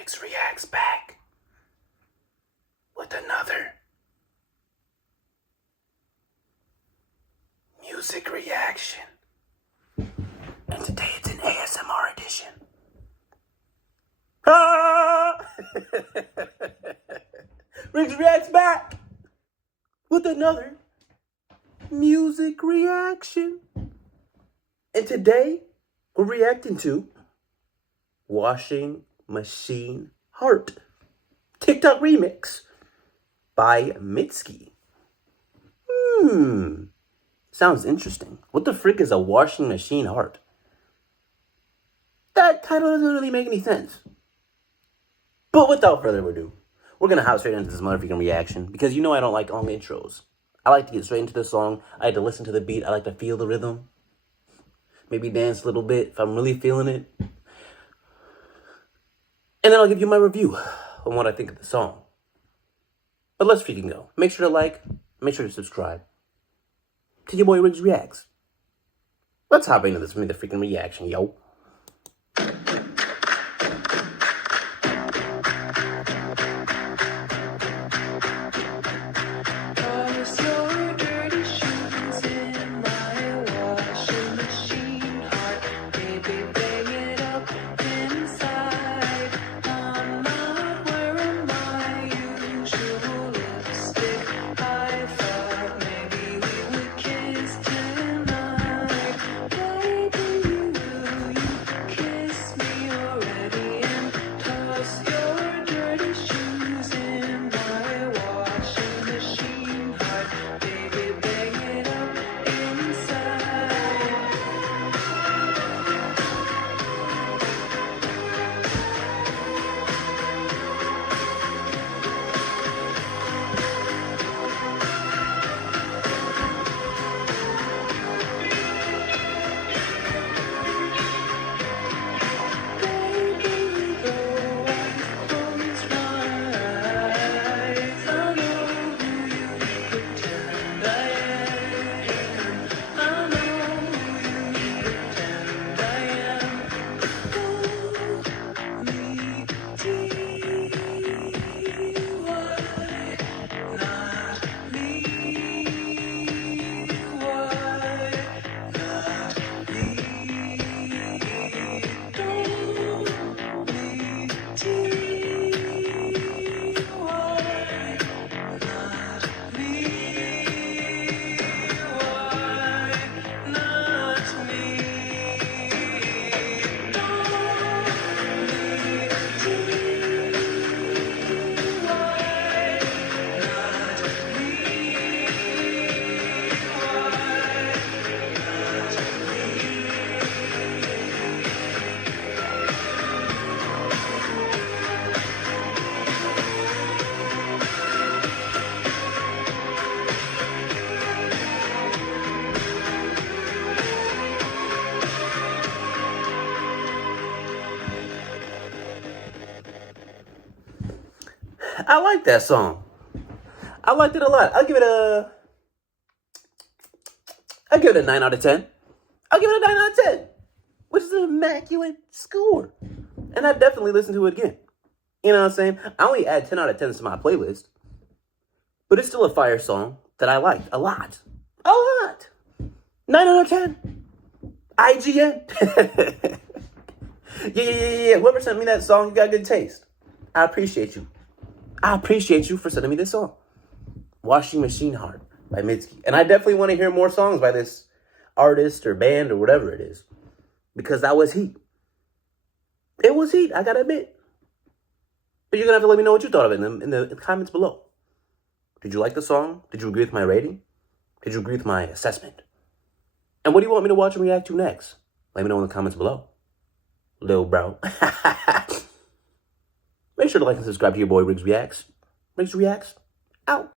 Riggs reacts back with another music reaction. And today it's an ASMR edition. Ah! Riggs reacts back with another music reaction. And today we're reacting to Washing Machine Heart, TikTok remix by Mitski. Sounds interesting. What the frick is a washing machine heart? That title doesn't really make any sense. But without further ado, we're gonna hop straight into this motherfucking reaction because you know I don't like long intros. I like to get straight into the song. I like to listen to the beat. I like to feel the rhythm. Maybe dance a little bit if I'm really feeling it. And then I'll give you my review on what I think of the song. But let's freaking go. Make sure to like, make sure to subscribe to your boy Riggs Reacts. Let's hop into this freaking reaction, yo. I like that song. I liked it a lot. I'll give it a 9 out of 10. I'll give it a 9 out of 10, which is an immaculate score. And I definitely listen to it again. You know what I'm saying? I only add 10 out of 10 to my playlist, but it's still a fire song that I liked a lot. A lot. 9 out of 10. IGN. Yeah. Whoever sent me that song, you got good taste. I appreciate you. I appreciate you for sending me this song. Washing Machine Heart by Mitski. And I definitely want to hear more songs by this artist or band or whatever it is. Because that was heat. It was heat, I gotta admit. But you're gonna have to let me know what you thought of it in the comments below. Did you like the song? Did you agree with my rating? Did you agree with my assessment? And what do you want me to watch and react to next? Let me know in the comments below. Lil bro. Make sure to like and subscribe to your boy Riggs Reacts. Riggs Reacts, out.